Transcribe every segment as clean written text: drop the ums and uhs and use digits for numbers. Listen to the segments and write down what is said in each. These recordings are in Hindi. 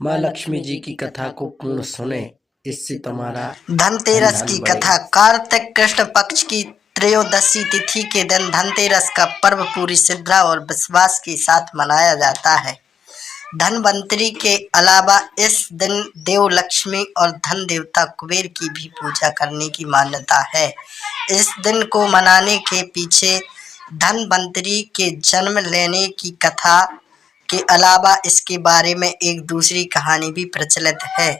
माँ लक्ष्मी जी की कथा को पूर्ण सुने, इससे तुम्हारा धनतेरस धन की बढ़ेगा। कथा। कार्तिक कृष्ण पक्ष की त्रयोदशी तिथि के दिन धनतेरस का पर्व पूरी श्रद्धा और विश्वास के साथ मनाया जाता है। धनवंतरी के अलावा इस दिन देव लक्ष्मी और धन देवता कुबेर की भी पूजा करने की मान्यता है। इस दिन को मनाने के पीछे धनवंतरी के जन्म लेने की कथा के अलावा इसके बारे में एक दूसरी कहानी भी प्रचलित है।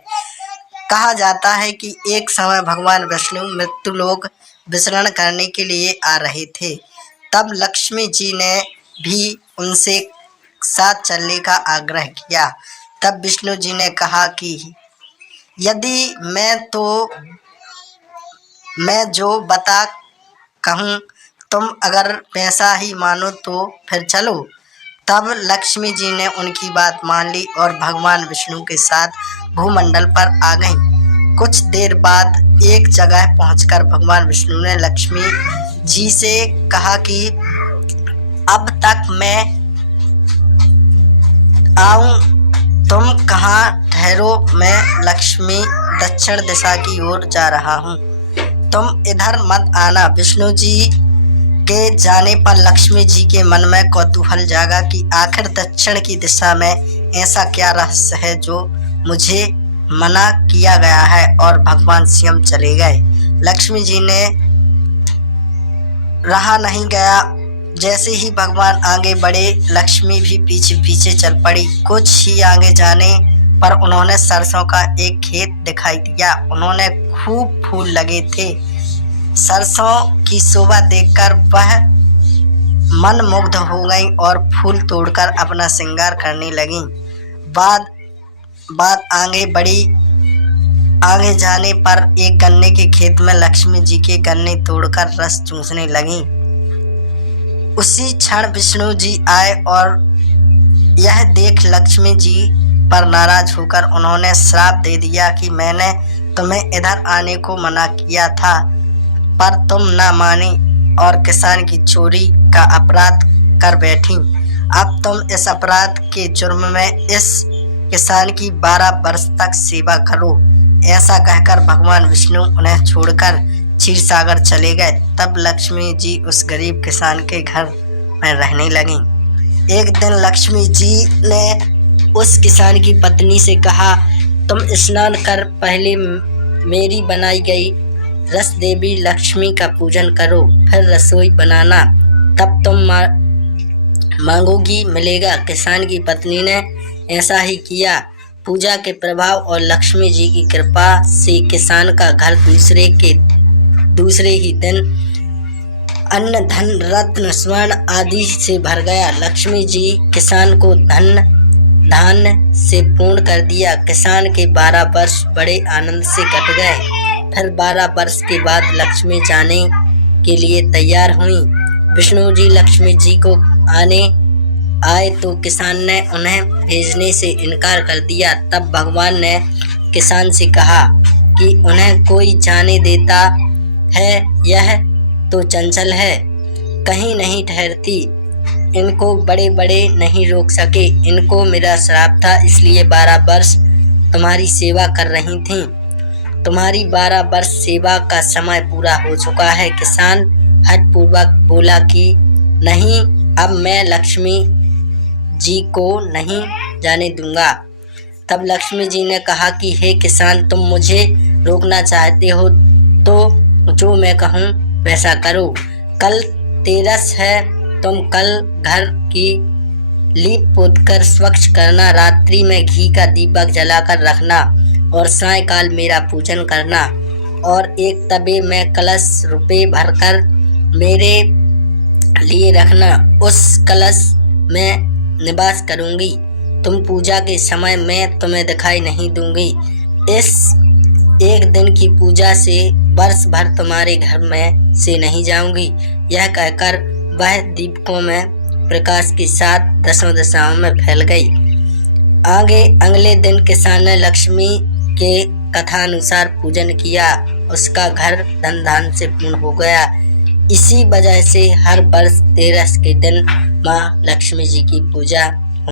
कहा जाता है कि एक समय भगवान विष्णु मृत्युलोक विचरण करने के लिए आ रहे थे। तब लक्ष्मी जी ने भी उनसे साथ चलने का आग्रह किया। तब विष्णु जी ने कहा कि यदि मैं जो बता कहूँ तुम अगर पैसा ही मानो तो फिर चलो। तब लक्ष्मी जी ने उनकी बात मान ली और भगवान विष्णु के साथ भूमंडल पर आ गईं। कुछ देर बाद एक जगह पहुंचकर भगवान विष्णु ने लक्ष्मी जी से कहा कि अब तक मैं आऊं, तुम कहाँ ठहरो, मैं लक्ष्मी दक्षिण दिशा की ओर जा रहा हूँ, तुम इधर मत आना। विष्णु जी के जाने पर लक्ष्मी जी के मन में कौतूहल जागा कि आखिर दक्षिण की दिशा में ऐसा क्या रहस्य है जो मुझे मना किया गया है, और भगवान स्वयं चले गए। लक्ष्मी जी ने रहा नहीं गया, जैसे ही भगवान आगे बढ़े लक्ष्मी भी पीछे पीछे चल पड़ी। कुछ ही आगे जाने पर उन्होंने सरसों का एक खेत दिखाई दिया। उन्होंने खूब फूल लगे थे। सरसों की शोभा देखकर वह मनमुग्ध हो गई और फूल तोड़कर अपना श्रृंगार करने लगी। बात आगे बढ़ी। आगे जाने पर एक गन्ने के खेत में लक्ष्मी जी के गन्ने तोड़कर रस चूसने लगी। उसी क्षण विष्णु जी आए और यह देख लक्ष्मी जी पर नाराज होकर उन्होंने श्राप दे दिया कि मैंने तुम्हें इधर आने को मना किया था, पर तुम न मानी और किसान की चोरी का अपराध कर बैठी। अब तुम इस अपराध के जुर्म में इस किसान की 12 वर्ष तक सेवा करो। ऐसा कहकर भगवान विष्णु उन्हें छोड़कर क्षीर सागर चले गए। तब लक्ष्मी जी उस गरीब किसान के घर में रहने लगी। एक दिन लक्ष्मी जी ने उस किसान की पत्नी से कहा, तुम स्नान कर पहले मेरी बनाई गई रस देवी लक्ष्मी का पूजन करो, फिर रसोई बनाना, तब तुम मांगोगी मिलेगा। किसान की पत्नी ने ऐसा ही किया। पूजा के प्रभाव और लक्ष्मी जी की कृपा से किसान का घर दूसरे ही दिन अन्न धन रत्न स्वर्ण आदि से भर गया। लक्ष्मी जी किसान को धन धान्य से पूर्ण कर दिया। किसान के 12 वर्ष बड़े आनंद से कट गए। फिर 12 वर्ष के बाद लक्ष्मी जाने के लिए तैयार हुई। विष्णु जी लक्ष्मी जी को आए तो किसान ने उन्हें भेजने से इनकार कर दिया। तब भगवान ने किसान से कहा कि उन्हें कोई जाने देता है, यह तो चंचल है, कहीं नहीं ठहरती, इनको बड़े बड़े नहीं रोक सके। इनको मेरा श्राप था, इसलिए 12 वर्ष तुम्हारी सेवा कर रही थी। तुम्हारी 12 वर्ष सेवा का समय पूरा हो चुका है। किसान हठपूर्वक बोला कि नहीं, अब मैं लक्ष्मी जी को नहीं जाने दूंगा। तब लक्ष्मी जी ने कहा कि हे किसान, तुम मुझे रोकना चाहते हो तो जो मैं कहूँ वैसा करो। कल तेरस है, तुम कल घर की लीप पोत कर स्वच्छ करना, रात्रि में घी का दीपक जलाकर रखना और सायंकाल मेरा पूजन करना, और एक तबे में कलश रुपए भरकर मेरे लिए रखना। उस कलश में निवास करूंगी। तुम पूजा के समय मैं तुम्हें दिखाई नहीं दूंगी। इस एक दिन की पूजा से वर्ष भर तुम्हारे घर में से नहीं जाऊंगी। यह कहकर वह दीपकों में प्रकाश के साथ 10 दिशाओं में फैल गई। अगले दिन किसान ने लक्ष्मी के कथानुसार पूजन किया। उसका घर धन धान से पूर्ण हो गया। इसी वजह से हर वर्ष 13 के दिन माँ लक्ष्मी जी की पूजा